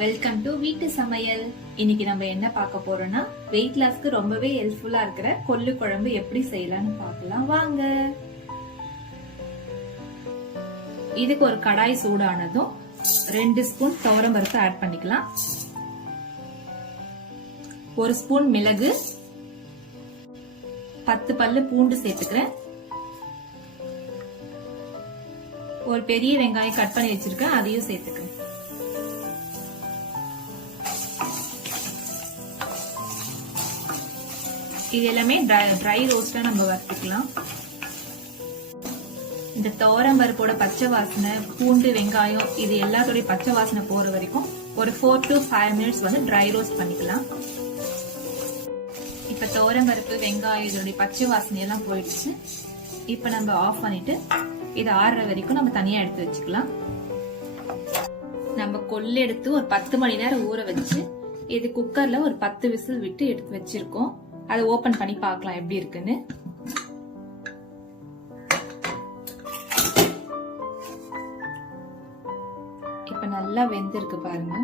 Welcome to வீட்டு சமையல். இன்னைக்கு நம்ம என்ன பார்க்க போறோம்னா வெயிட் லாஸ்க்கு ரொம்பவே ஹெல்ப்ஃபுல்லா இருக்கிற கொள்ளு குழம்பு எப்படி செய்யலாம்னு பார்க்கலாம் வாங்க. இதுக்கு ஒரு கடாய் சூடானதும் 2 ஸ்பூன் துவரம் பருப்பு ஆட் பண்ணிக்கலாம். 1 ஸ்பூன் மிளகு, 10 பல்லு பூண்டு சேர்த்துக்கிறேன். ஒரு பெரிய வெங்காயம் கட் பண்ணி வச்சிருக்கேன், அதையும் சேர்த்துக்கிறேன். இது எல்லாமே ட்ரை ரோஸ்டா நம்ம வறுத்துக்கலாம். இந்த துவரம் பருப்போட பச்சை வாசனை, பூண்டு, வெங்காயம் இது எல்லாத்தோட பச்சை வாசனை போற வரைக்கும் ஒரு 4 to 5 மினிட்ஸ் வந்து ட்ரை ரோஸ்ட் பண்ணிக்கலாம். இப்ப துவரம் பருப்பு, வெங்காயம் இதோட பச்சை வாசனை எல்லாம் போயிடுச்சு. இப்ப நம்ம ஆஃப் பண்ணிட்டு இது ஆறுற வரைக்கும் நம்ம தனியா எடுத்து வச்சுக்கலாம். நம்ம கொள்ளு எடுத்து ஒரு 10 மணி நேரம் ஊற வச்சு இது குக்கர்ல ஒரு 10 விசில் விட்டு எடுத்து வச்சிருக்கோம். அதை ஓபன் பண்ணி பார்க்கலாம் எப்படி இருக்குன்னு. இப்ப நல்லா வெந்திருக்கு பாருங்க.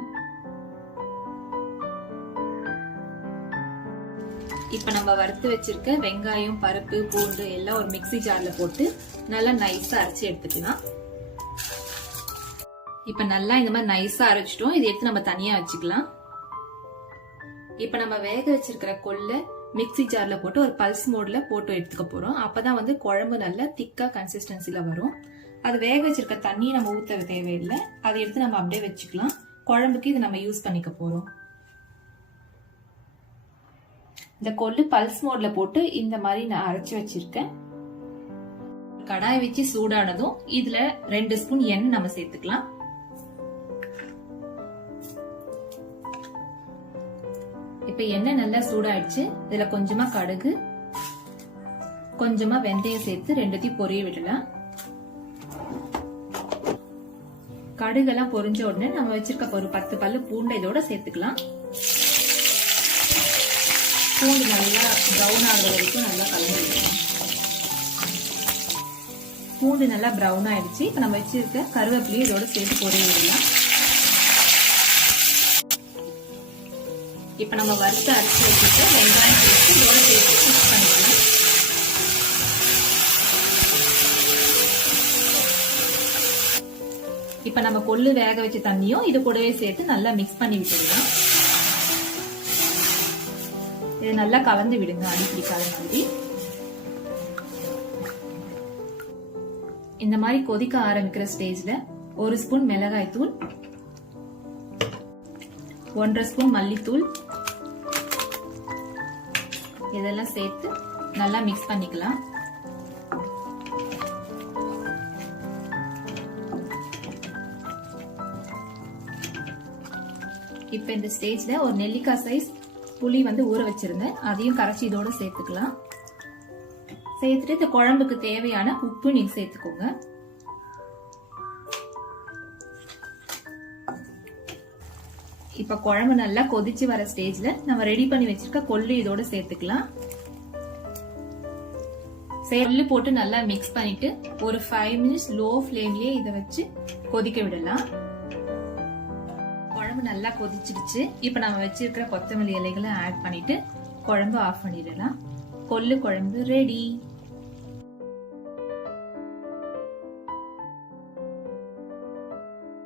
இப்ப நம்ம வறுத்து வச்சிருக்க வெங்காயம், பருப்பு, பூண்டு எல்லாம் ஒரு மிக்ஸி ஜார்ல போட்டு நல்லா நைஸா அரைச்சு எடுத்துக்கலாம். இப்ப நல்லா இந்த மாதிரி நைஸா அரைச்சிட்டோம். இதை எடுத்து நம்ம தனியா வச்சுக்கலாம். இப்ப நம்ம வேக வச்சிருக்கிற கொள்ளை மிக்ஸி ஜார்ல போட்டு ஒரு பல்ஸ் மோட்ல போட்டு எடுத்துக்க போறோம். அப்பதான் வந்து குழம்பு நல்லா திக்கா கன்சிஸ்டன்சில வரும். அது வேக வச்சிருக்க தண்ணியை நம்ம ஊத்த தேவையில்லை. அதை எடுத்து நம்ம அப்படியே வச்சுக்கலாம். குழம்புக்கு இது நம்ம யூஸ் பண்ணிக்க போறோம். இந்த கொள்ளு பல்ஸ் மோட்ல போட்டு இந்த மாதிரி நான் அரைச்சு வச்சிருக்கேன். கடாய் வச்சு சூடானதும் இதுல 2 ஸ்பூன் எண்ணெய் நம்ம சேர்த்துக்கலாம். இப்ப எண்ணெய் நல்லா சூடாயிடுச்சு. இதுல கொஞ்சமா கடுகு, கொஞ்சமா வெந்தயம் சேர்த்து ரெண்டுத்தையும் பொரிய விடலாம். கடுகு எல்லாம் பொரிஞ்ச உடனே நம்ம வச்சிருக்க ஒரு 10 பல்லு பூண்டை இதோட சேர்த்துக்கலாம். பூண்டு நல்லா ப்ரௌன் ஆகுற வரைக்கும் நல்லா கலந்து விடலாம். பூண்டு நல்லா ப்ரௌன் ஆயிடுச்சு. இப்ப நம்ம வச்சிருக்க கருவேப்பிலையும் இதோட சேர்த்து பொரிய விடலாம். இப்ப நம்ம வறுத்து அரைச்சு வச்சுட்டு வெங்காயம் சேர்த்து இதோட சேர்த்து மிக்ஸ் பண்ணிக்கலாம். இப்ப நம்ம கொள்ளு வேக வச்ச தண்ணியும் இது கூடவே சேர்த்து நல்லா மிக்ஸ் பண்ணி விட்டுடலாம். இது நல்லா கலந்து விடுங்க, அடிப்பிடிக்காத மாதிரி. இந்த மாதிரி கொதிக்க ஆரம்பிக்கிற ஸ்டேஜ்ல 1 ஸ்பூன் மிளகாய் தூள், 1.5 ஸ்பூன் மல்லித்தூள் இதெல்லாம் சேர்த்து நல்லா மிக்ஸ் பண்ணிக்கலாம். இப்ப இந்த ஸ்டேஜ்ல ஒரு நெல்லிக்காய் சைஸ் புளி வந்து ஊற வச்சிருந்தேன், அதையும் கரைச்சி இதோட சேர்த்துக்கலாம். சேர்த்துட்டு இந்த குழம்புக்கு தேவையான உப்பு நீங்க சேர்த்துக்கோங்க. இப்ப குழம்பு நல்லா கொதிச்சு வர ஸ்டேஜ்ல நம்ம ரெடி பண்ணி வச்சிருக்க கொள்ளு இதோட சேர்த்துக்கலாம். கொள்ளு போட்டு நல்லா மிக்ஸ் பண்ணிட்டு ஒரு 5 மினிட்ஸ் லோ ஃப்ளேம்லயே இதை வச்சு கொதிக்க விடலாம். குழம்பு நல்லா கொதிச்சிடுச்சு. இப்ப நம்ம வச்சிருக்கிற கொத்தமல்லி இலைகளை ஆட் பண்ணிட்டு குழம்பு ஆஃப் பண்ணிடலாம். கொள்ளு குழம்பு ரெடி.